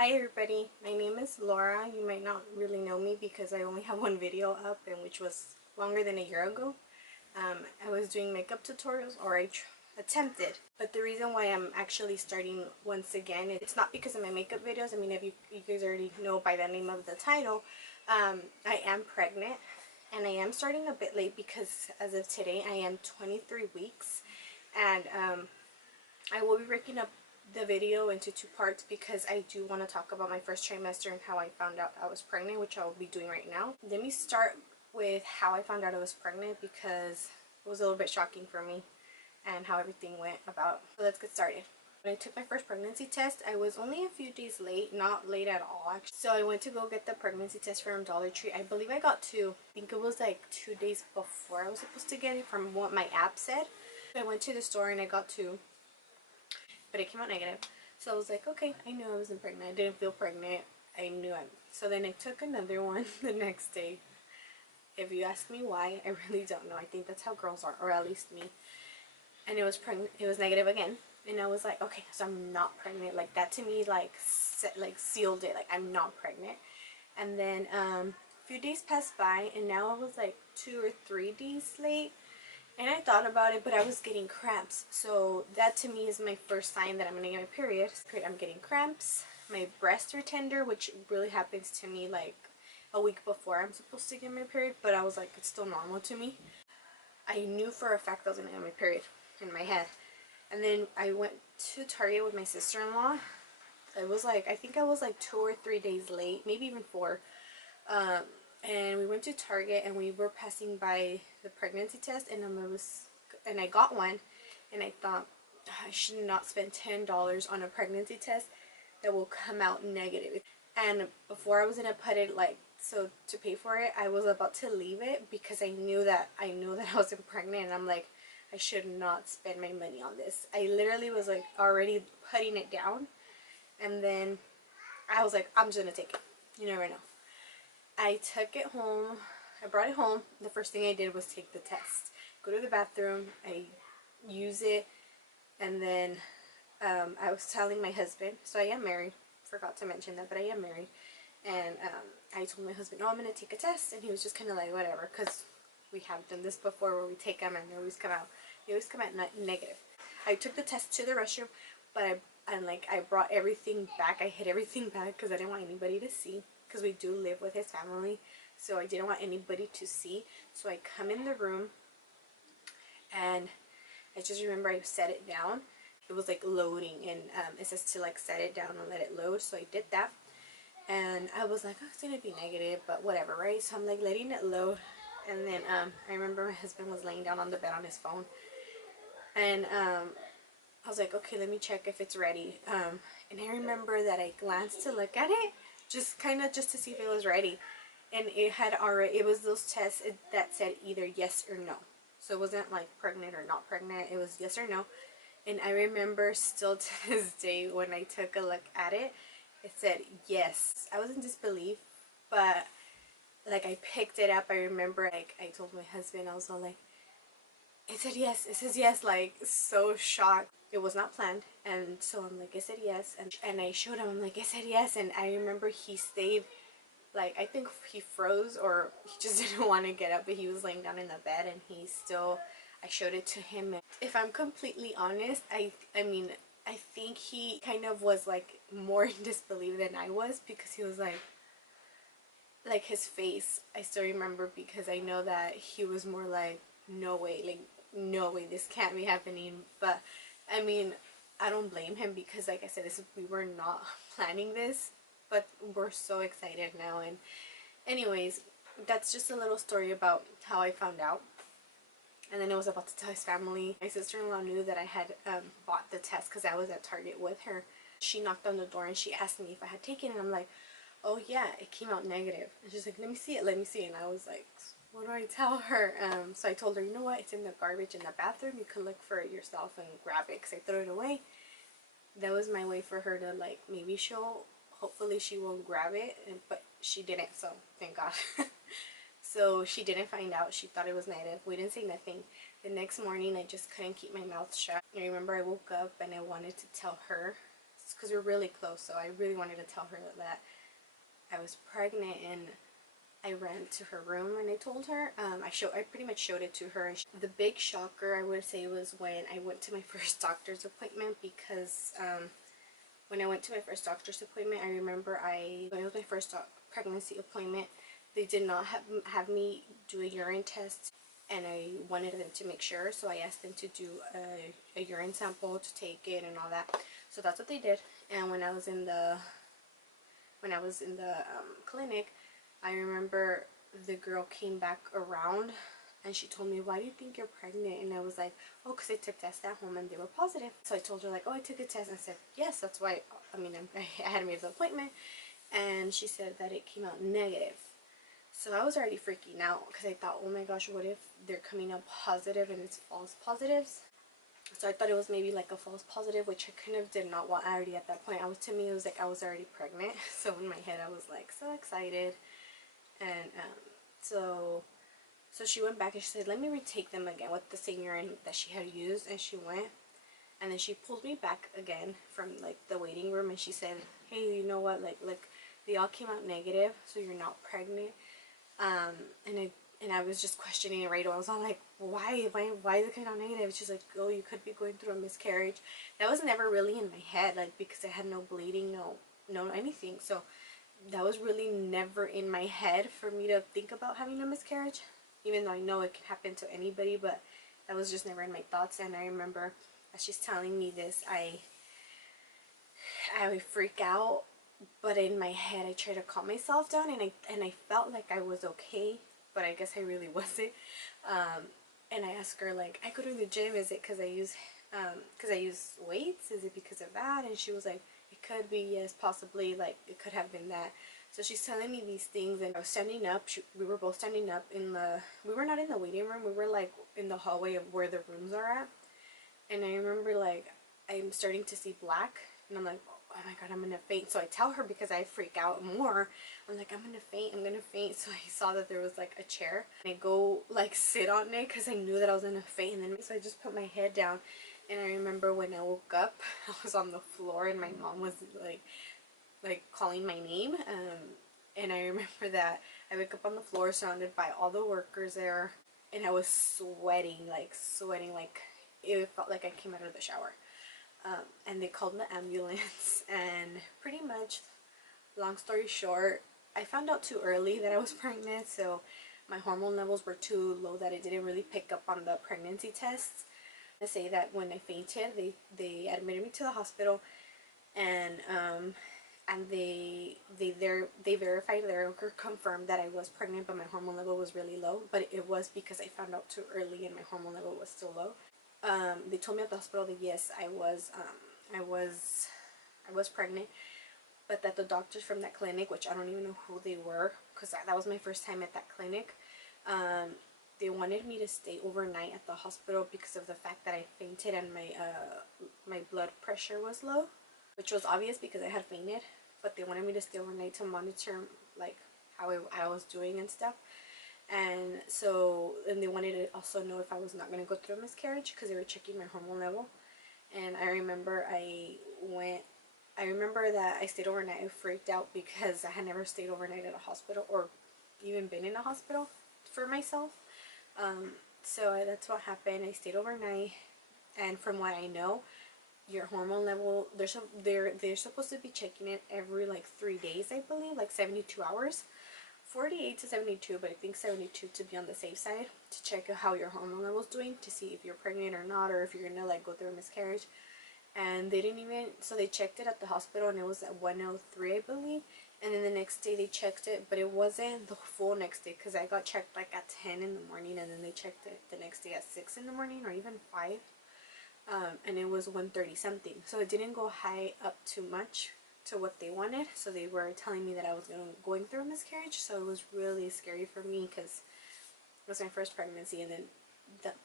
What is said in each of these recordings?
Hi everybody, my name is Laura. You might not really know me because I only have one video up, and which was longer than a year ago. I was doing makeup tutorials, or attempted, but the reason why I'm actually starting once again, it's not because of my makeup videos. I mean, if you guys already know by the name of the title, I am pregnant, and I am starting a bit late because as of today I am 23 weeks, and I will be breaking up the video into two parts because I do want to talk about my first trimester and how I found out I was pregnant, which I will be doing right now. Let me start with how I found out I was pregnant because it was a little bit shocking for me and how everything went about. So let's get started. When I took my first pregnancy test, I was only a few days late, not late at all actually. So I went to go get the pregnancy test from Dollar Tree. I believe I got two. I think it was like 2 days before I was supposed to get it from what my app said. I went to the store and I got two, but it came out negative. So I was like, okay, I knew I wasn't pregnant. I didn't feel pregnant. I knew it. So then I took another one the next day. If you ask me why, I really don't know. I think that's how girls are, or at least me. And it was pregnant. It was negative again. And I was like, okay, so I'm not pregnant. Like that to me, like sealed it. Like I'm not pregnant. And then a few days passed by, and now I was like 2 or 3 days late. And I thought about it, but I was getting cramps. So that to me is my first sign that I'm going to get my period. I'm getting cramps. My breasts are tender, which really happens to me like a week before I'm supposed to get my period. But I was like, it's still normal to me. I knew for a fact I was going to get my period in my head. And then I went to Target with my sister-in-law. It was like, I think I was like 2 or 3 days late, maybe even 4. And we went to Target and we were passing by the pregnancy test, and I got one, and I thought I should not spend $10 on a pregnancy test that will come out negative. And before I was gonna put it to pay for it, I was about to leave it because I knew that I wasn't pregnant, and I'm like, I should not spend my money on this. I literally was like already putting it down, and then I was like, I'm just gonna take it. You never know. I took it home. I brought it home. The first thing I did was take the test. Go to the bathroom. I use it. And then I was telling my husband. So I am married. Forgot to mention that, but I am married. And I told my husband, oh, I'm going to take a test. And he was just kind of like, whatever. Because we have done this before where we take them and they always come out negative. I took the test to the restroom. But I brought everything back. I hid everything back because I didn't want anybody to see. Because we do live with his family, so I didn't want anybody to see. So I come in the room, and I just remember I set it down. It was like loading, and it says to like set it down and let it load. So I did that, and I was like, oh, it's gonna be negative, but whatever, right? So I'm like letting it load, and then I remember my husband was laying down on the bed on his phone, and I was like, okay, let me check if it's ready. And I remember that I glanced to look at it, just to see if it was ready. And it was those tests that said either yes or no. So it wasn't like pregnant or not pregnant. It was yes or no. And I remember still to this day when I took a look at it, it said yes. I was in disbelief, but like I picked it up. I remember like I told my husband, I was all like, it said yes, it says yes, like so shocked. It was not planned, and so I'm like, it said yes, and I showed him, I'm like, it said yes. And I remember he stayed, like I think he froze or he just didn't want to get up, but he was laying down in the bed, and I showed it to him. And if I'm completely honest, I mean I think he kind of was like more in disbelief than I was, because he was like his face, I still remember, because I know that he was more like, no way, like no way, this can't be happening. But I mean, I don't blame him, because like I said, we were not planning this, but we're so excited now. And anyways, that's just a little story about how I found out. And then I was about to tell his family. My sister-in-law knew that I had bought the test because I was at Target with her. She knocked on the door and she asked me if I had taken it. And I'm like, oh yeah, it came out negative. And she's like, let me see it, let me see it. And I was like, what do I tell her? So I told her, you know what, it's in the garbage in the bathroom. You can look for it yourself and grab it, because I threw it away. That was my way for her to like, maybe hopefully she won't grab it. But she didn't, so thank God. So she didn't find out. She thought it was negative. We didn't say nothing. The next morning, I just couldn't keep my mouth shut. I remember I woke up and I wanted to tell her. because we're really close, so I really wanted to tell her that I was pregnant. And I ran to her room and I told her. I pretty much showed it to her. The big shocker, I would say, was when I went to my first doctor's appointment, because when I went to my first doctor's appointment, I remember when it was my first pregnancy appointment, they did not have me do a urine test, and I wanted them to make sure, so I asked them to do a urine sample to take it and all that. So that's what they did. And when I was in the clinic, I remember the girl came back around and she told me, "Why do you think you're pregnant?" And I was like, "Oh, because I took tests at home and they were positive." So I told her, like, "Oh, I took a test." And I said, "Yes, that's why, I had made the appointment." And she said that it came out negative. So I was already freaking out because I thought, oh my gosh, what if they're coming out positive and it's false positives? So I thought it was maybe like a false positive, which I kind of did not want already at that point. To me, it was like I was already pregnant. So in my head, I was like so excited. And so she went back and she said, "Let me retake them again with the same urine that she had used." And she went, and then she pulled me back again from like the waiting room, and she said, "Hey, you know what, like they all came out negative, so you're not pregnant." And I was just questioning it right away. I was all like, why is it coming out negative? She's like, "Oh, you could be going through a miscarriage." That was never really in my head, like, because I had no bleeding, no anything. So that was really never in my head for me to think about having a miscarriage, even though I know it can happen to anybody, but that was just never in my thoughts. And I remember as she's telling me this, I would freak out, but in my head I tried to calm myself down, and I felt like I was okay, but I guess I really wasn't. And I asked her, like, "I go to the gym, is it because I use weights? Is it because of that?" And she was like, "It could be, yes, possibly, like it could have been that." So she's telling me these things, and I was standing up. We were both standing up we were not in the waiting room, we were like in the hallway of where the rooms are at. And I remember, like, I'm starting to see black, and I'm like, "Oh my god, I'm gonna faint." So I tell her, because I freak out more, I'm like, "I'm gonna faint, I'm gonna faint." So I saw that there was like a chair, and I go like sit on it because I knew that I was gonna faint. And then so I just put my head down, and I remember when I woke up, I was on the floor, and my mom was like calling my name. And I remember that I wake up on the floor surrounded by all the workers there, and I was sweating like it felt like I came out of the shower. And they called the ambulance, and pretty much, long story short, I found out too early that I was pregnant, so my hormone levels were too low that it didn't really pick up on the pregnancy tests. I say that when I fainted, they admitted me to the hospital, and they verified, they confirmed that I was pregnant, but my hormone level was really low. But it was because I found out too early and my hormone level was still low. They told me at the hospital that yes, I was pregnant, but that the doctors from that clinic, which I don't even know who they were, because that was my first time at that clinic, they wanted me to stay overnight at the hospital because of the fact that I fainted and my blood pressure was low, which was obvious because I had fainted. But they wanted me to stay overnight to monitor like how I was doing and stuff. And they wanted to also know if I was not going to go through a miscarriage because they were checking my hormone level. And I remember that I stayed overnight. I freaked out because I had never stayed overnight at a hospital or even been in a hospital for myself. So that's what happened. I stayed overnight, and from what I know, your hormone level, they're supposed to be checking it every like 3 days, I believe, like 72 hours. 48 to 72, but I think 72 to be on the safe side, to check how your hormone level's doing, to see if you're pregnant or not, or if you're gonna like go through a miscarriage. And they didn't even, so they checked it at the hospital, and it was at 103, I believe. And then the next day they checked it, but it wasn't the full next day, because I got checked like at 10 in the morning, and then they checked it the next day at 6 in the morning, or even 5. And it was 130 something, so it didn't go high up too much to what they wanted. So they were telling me that I was going through a miscarriage, so it was really scary for me because it was my first pregnancy. And then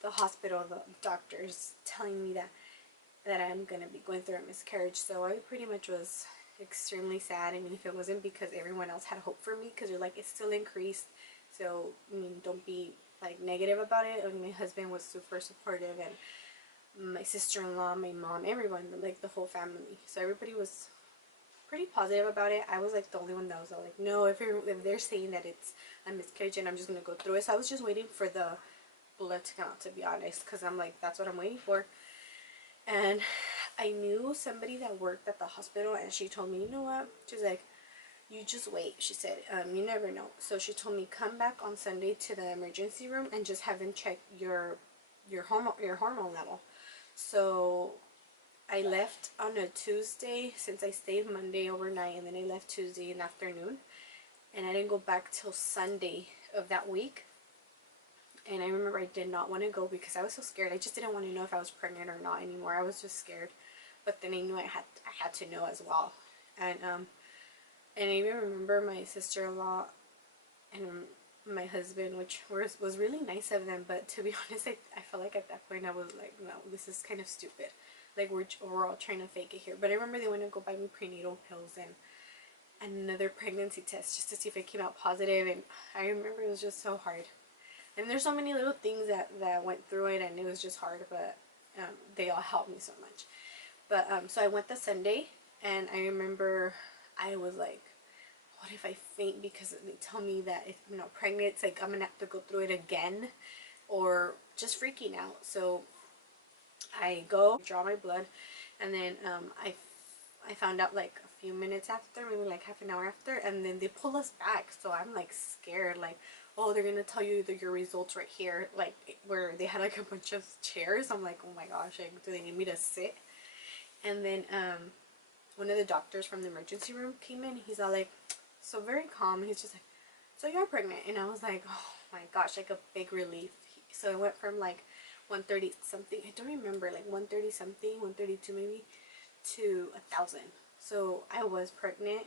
the hospital, the doctors telling me that I'm gonna be going through a miscarriage. So I pretty much was extremely sad. I mean, if it wasn't because everyone else had hope for me, because they're like, it's still increased, so I mean, don't be like negative about it. I mean, my husband was super supportive, and my sister-in-law, my mom, everyone, like the whole family. So everybody was pretty positive about it. I was like the only one that was like, no, if they're saying that it's a miscarriage and I'm just gonna go through it. So I was just waiting for the blood to come out, to be honest, because I'm like, that's what I'm waiting for. And I knew somebody that worked at the hospital, and she told me, you know what, she's like, you just wait, she said, you never know. So she told me, come back on Sunday to the emergency room and just have them check your hormone level. So I left on a Tuesday, since I stayed Monday overnight, and then I left Tuesday in the afternoon, and I didn't go back till Sunday of that week. And I remember I did not want to go because I was so scared. I just didn't want to know if I was pregnant or not anymore. I was just scared. But then I knew I had to know as well. And I even remember my sister-in-law and my husband, which was really nice of them. But to be honest, I felt like at that point I was like, no, this is kind of stupid. Like we're all trying to fake it here. But I remember they went to go buy me prenatal pills and another pregnancy test just to see if it came out positive. And I remember it was just so hard. And there's so many little things that went through it, and it was just hard, but they all helped me so much. But so I went the Sunday, and I remember I was like, what if I faint, because they tell me that if I'm not pregnant, it's like I'm gonna have to go through it again, or just freaking out. So I go draw my blood, and then I found out like a few minutes after, maybe like half an hour after, and then they pull us back. So I'm like scared, like, oh, they're gonna tell you your results right here, like where they had like a bunch of chairs. I'm like, oh my gosh, like, do they need me to sit? And then one of the doctors from the emergency room came in. He's all like, so very calm. He's just like, so you're pregnant? And I was like, oh my gosh, like a big relief. So it went from like 130 something, I don't remember, like 130 something, 132 maybe, to 1,000. So I was pregnant,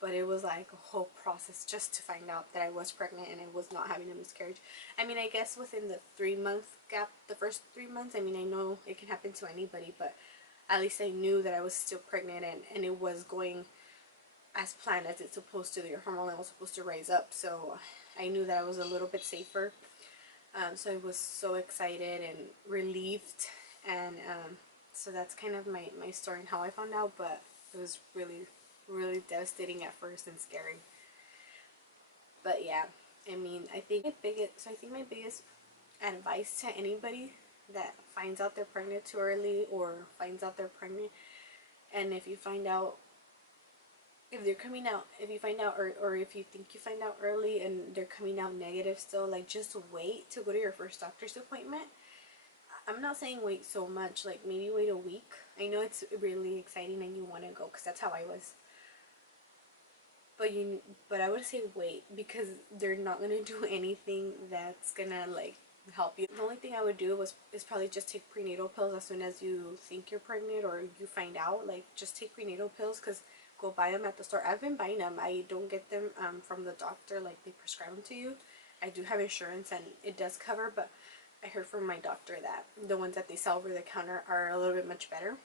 but it was like a whole process just to find out that I was pregnant and I was not having a miscarriage. I mean, I guess within the 3-month gap, the first 3 months, I mean, I know it can happen to anybody, but at least I knew that I was still pregnant, and it was going as planned as it's supposed to. Your hormone level was supposed to rise up, so I knew that I was a little bit safer. So I was so excited and relieved, and so that's kind of my story and how I found out, but it was really, really devastating at first and scary. But yeah, I mean, I think my biggest advice to anybody that finds out they're pregnant too early, or finds out they're pregnant, and if you find out, if they're coming out, if you find out, or if you think you find out early and they're coming out negative still, like, just wait to go to your first doctor's appointment. I'm not saying wait so much, like maybe wait a week. I know it's really exciting and you want to go, because that's how I was. But I would say wait, because they're not gonna do anything that's gonna like help you. The only thing I would do is probably just take prenatal pills as soon as you think you're pregnant or you find out. Like, just take prenatal pills, because go buy them at the store. I've been buying them. I don't get them from the doctor, like they prescribe them to you. I do have insurance and it does cover, but I heard from my doctor that the ones that they sell over the counter are a little bit much better.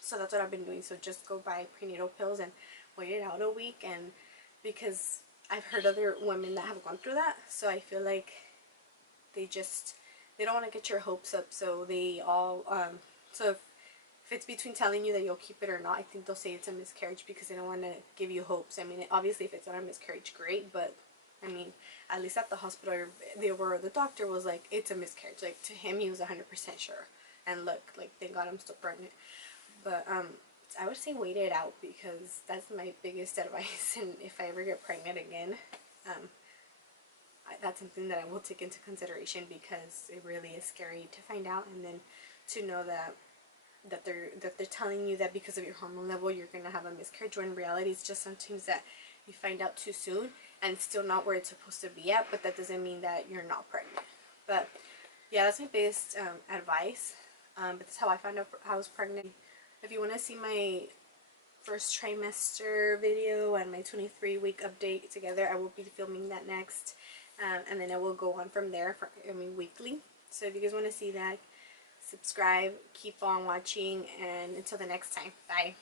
So that's what I've been doing. So just go buy prenatal pills and wait it out a week. And because I've heard other women that have gone through that, so I feel like they don't want to get your hopes up. So they all so if it's between telling you that you'll keep it or not, I think they'll say it's a miscarriage, because they don't want to give you hopes. I mean, obviously if it's not a miscarriage, great, but I mean, at least at the hospital, the doctor was like, it's a miscarriage. Like, to him, he was 100% sure. And look, like, thank God I'm still pregnant. But I would say wait it out, because that's my biggest advice. And if I ever get pregnant again, that's something that I will take into consideration, because it really is scary to find out, and then to know that they're telling you that because of your hormone level you're gonna have a miscarriage, when in reality it's just sometimes that you find out too soon and it's still not where it's supposed to be at, but that doesn't mean that you're not pregnant. But yeah, that's my biggest advice. But that's how I found out I was pregnant. If you want to see my first trimester video and my 23-week update together, I will be filming that next, and then I will go on from there weekly. So if you guys want to see that, subscribe, keep on watching, and until the next time, bye.